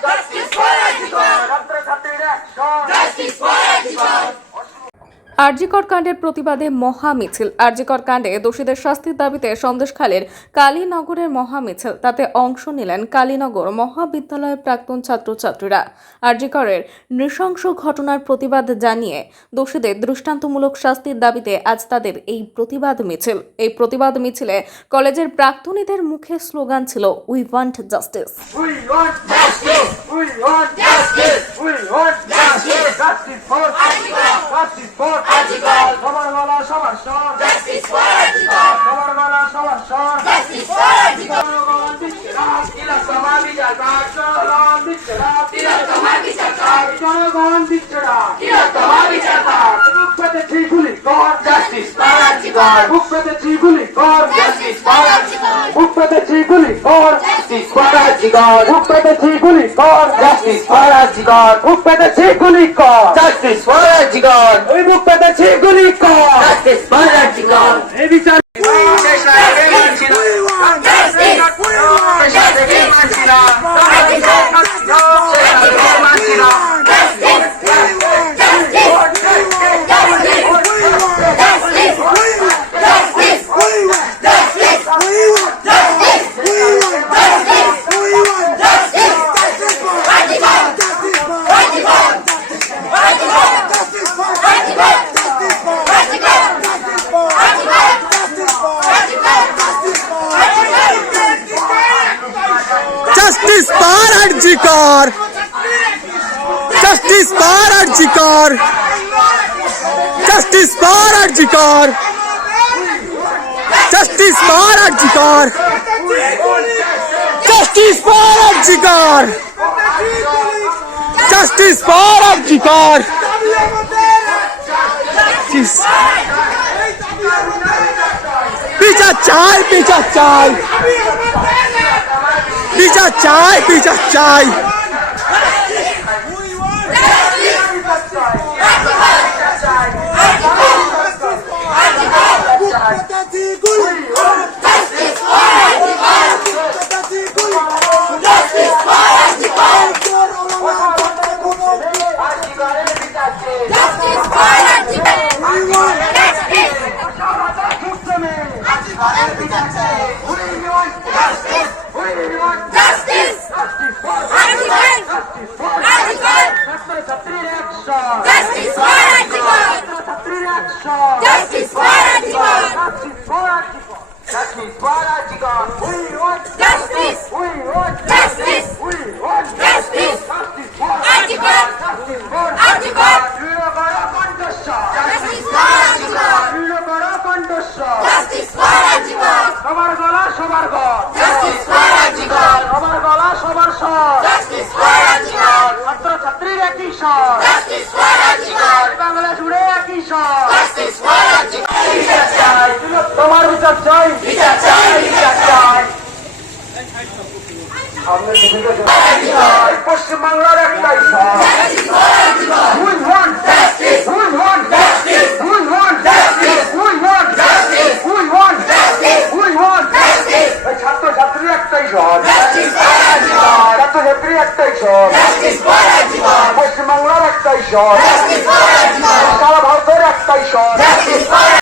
ছাত্রছাত্রীরা আরজিকর কাণ্ডের প্রতিবাদে মহা মিছিল আরজিকর কাণ্ডে দোষীদের শাস্তির দাবিতে সন্দেশখালের কালীনগরের মহা মিছিল তাতে অংশ নিলেন কালীনগর মহাবিদ্যালয়ের প্রাক্তন ছাত্রছাত্রীরা। আরজিকরের নৃশংস ঘটনার প্রতিবাদ জানিয়ে দোষীদের দৃষ্টান্তমূলক শাস্তির দাবিতে আজ তাদের এই প্রতিবাদ মিছিল। এই প্রতিবাদ মিছিলে কলেজের প্রাক্তনীদের মুখে স্লোগান ছিল we want justice We want justice. We want justice. Justice for Article. Justice for Article. সবার গলা সবার স্বর Justice for সবার গলা সবার স্বর Justice for জনগণ বিচার জনগণ বিচার পেতে ঠিকুলি কর Justice for for Article. বুক পেতে ঠিকুলি কর Justice for বুক পেতে ঠিকুলি কর ওই বুক ঠিকুলি কর এই বিচার জাস্টিস शिकार जस्टिस भारत शिकार जस्टिस भारत शिकार जस्टिस भारत शिकार जस्टिस भारत शिकार जस्टिस भारत शिकार पीछा चाय पीछा चाय কণ্ঠস্বর Justice for Article! দৃঢ়কর কণ্ঠস্বর Justice সবার গলা সবার গল Article! ছাত্র ছাত্রীর একই স্বর! বাংলা জুড়ে একই স্বর! তোমার বিচার চাই। বিচার চাই, বিচার চাই। সামনে আয়োজন পশ্চিমবাংলার একটাই সর সারা ভারতের একটাই সর